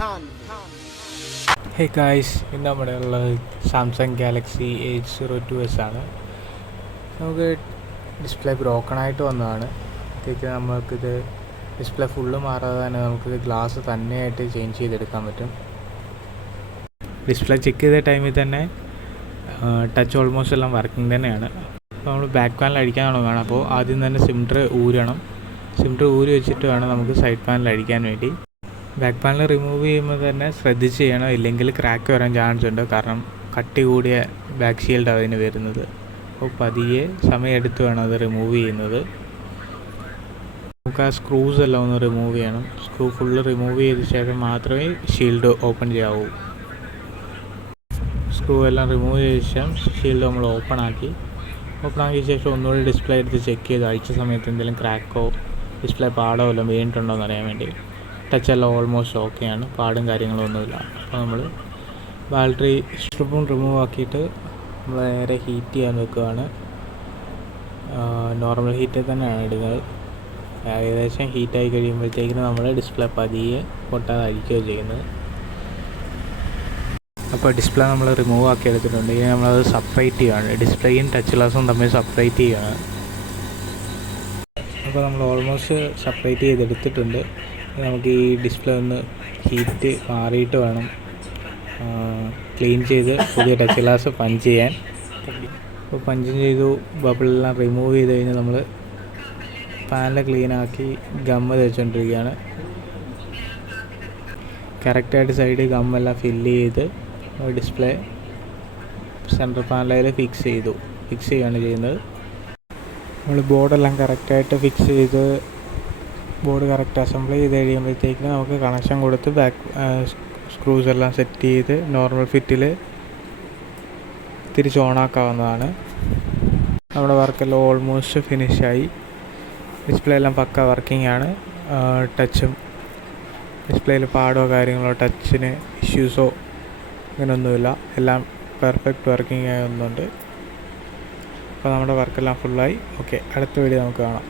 Hey guys, ഇന്ന് നമ്മുടെ ഉള്ളത് സാംസങ് ഗാലക്സി A02s ആണ്. നമുക്ക് ഡിസ്പ്ലേ ബ്രോക്കണായിട്ട് വന്നതാണ്. അപ്പോഴത്തേക്ക് നമുക്കിത് ഡിസ്പ്ലേ ഫുള്ള് മാറാതെ തന്നെ നമുക്കിത് ഗ്ലാസ് തന്നെയായിട്ട് ചേഞ്ച് ചെയ്തെടുക്കാൻ പറ്റും. ഡിസ്പ്ലേ ചെക്ക് ചെയ്ത ടൈമിൽ തന്നെ ടച്ച് ഓൾമോസ്റ്റ് എല്ലാം വർക്കിംഗ് തന്നെയാണ്. അപ്പോൾ നമ്മൾ ബാക്ക് പാനൽ അടിക്കാൻ തുടങ്ങുകയാണ്. അപ്പോൾ ആദ്യം തന്നെ സിം ഊരി വെച്ചിട്ട് വേണം നമുക്ക് സൈഡ് പാനൽ അടിക്കാൻ വേണ്ടി. ബാക്ക് പാനൽ റിമൂവ് ചെയ്യുമ്പോൾ തന്നെ ശ്രദ്ധിച്ച് ചെയ്യണം, ഇല്ലെങ്കിൽ ക്രാക്ക് വരാൻ ചാൻസ് ഉണ്ട്. കാരണം കട്ടി കൂടിയ ബാക്ക് ഷീൽഡ് അതിന് വരുന്നത്. അപ്പോൾ പതിയെ സമയമെടുത്ത് വേണം അത് റിമൂവ് ചെയ്യുന്നത്. നമുക്ക് ആ സ്ക്രൂസ് എല്ലാം ഒന്ന് റിമൂവ് ചെയ്യണം. സ്ക്രൂ ഫുള്ള് റിമൂവ് ചെയ്ത ശേഷം മാത്രമേ ഷീൽഡ് ഓപ്പൺ ചെയ്യാവൂ. സ്ക്രൂ എല്ലാം റിമൂവ് ചെയ്ത ശേഷം ഷീൽഡ് നമ്മൾ ഓപ്പൺ ആക്കിയ ശേഷം ഒന്നുകൂടി ഡിസ്പ്ലേ എടുത്ത് ചെക്ക് ചെയ്ത് അഴിച്ച സമയത്ത് എന്തെങ്കിലും ക്രാക്കോ ഡിസ്പ്ലേ പാടോ എല്ലാം വീണിട്ടുണ്ടോ എന്ന് അറിയാൻ വേണ്ടി. ടച്ചെല്ലാം ഓൾമോസ്റ്റ് ഓക്കെയാണ്, പാടും കാര്യങ്ങളൊന്നുമില്ല. അപ്പോൾ നമ്മൾ ബാറ്ററി സ്ട്രിപ്പും റിമൂവ് ആക്കിയിട്ട് നമ്മൾ നേരെ ഹീറ്റ് ചെയ്യാൻ വെക്കുകയാണ്. നോർമൽ ഹീറ്റിൽ തന്നെയാണ് ഇടുന്നത്. ഏകദേശം ഹീറ്റായി കഴിയുമ്പോഴത്തേക്കിന് നമ്മൾ ഡിസ്പ്ലേ പതിയെ പൊട്ടാതെ അഴിക്കുകയോ ചെയ്യുന്നത്. അപ്പോൾ ഡിസ്പ്ലേ നമ്മൾ റിമൂവ് ആക്കി എടുത്തിട്ടുണ്ട്. ഇനി നമ്മളത് സെപ്പറേറ്റ് ചെയ്യുകയാണ്. ഡിസ്പ്ലേയും ടച്ച് ഗ്ലാസും തമ്മിൽ സെപ്പറേറ്റ് ചെയ്യുകയാണ്. അപ്പോൾ നമ്മൾ ഓൾമോസ്റ്റ് സെപ്പറേറ്റ് ചെയ്തെടുത്തിട്ടുണ്ട്. നമുക്ക് ഈ ഡിസ്പ്ലേ ഒന്ന് ഹീറ്റ് മാറിയിട്ട് വേണം ക്ലീൻ ചെയ്ത് പുതിയ ടച്ച് ഗ്ലാസ് പഞ്ച് ചെയ്യാൻ. അപ്പോൾ പഞ്ചും ചെയ്തു, ബബിളെല്ലാം റിമൂവ് ചെയ്ത് കഴിഞ്ഞ് നമ്മൾ പാനൽ ക്ലീനാക്കി ഗമ്മ് തേച്ചുകൊണ്ടിരിക്കുകയാണ്. കറക്റ്റായിട്ട് സൈഡ് ഗമ്മെല്ലാം ഫില്ല് ചെയ്ത് ഡിസ്പ്ലേ സെൻറ്റർ പാനലിൽ ഫിക്സ് ചെയ്യുകയാണ് ചെയ്യുന്നത്. നമ്മൾ ബോർഡെല്ലാം കറക്റ്റായിട്ട് ഫിക്സ് ചെയ്ത് ബോർഡ് കറക്റ്റ് അസംബിൾ ചെയ്ത് കഴിയുമ്പോഴത്തേക്കിന് നമുക്ക് കണക്ഷൻ കൊടുത്ത് ബാക്ക് സ്ക്രൂസ് എല്ലാം സെറ്റ് ചെയ്ത് നോർമൽ ഫിറ്റിൽ തിരിച്ച് ഓണാക്കാവുന്നതാണ്. നമ്മുടെ വർക്കെല്ലാം ഓൾമോസ്റ്റ് ഫിനിഷായി. ഡിസ്പ്ലേ എല്ലാം പക്ക വർക്കിംഗ് ആണ്. ടച്ചും ഡിസ്പ്ലേയിൽ പാടോ കാര്യങ്ങളോ ടച്ചിന് ഇഷ്യൂസോ അങ്ങനെയൊന്നുമില്ല. എല്ലാം പെർഫെക്റ്റ് വർക്കിംഗ് ആയി വന്നുണ്ട്. അപ്പോൾ നമ്മുടെ വർക്കെല്ലാം ഫുള്ളായി. ഓക്കെ, അടുത്ത വീഡിയോ നമുക്ക് കാണാം.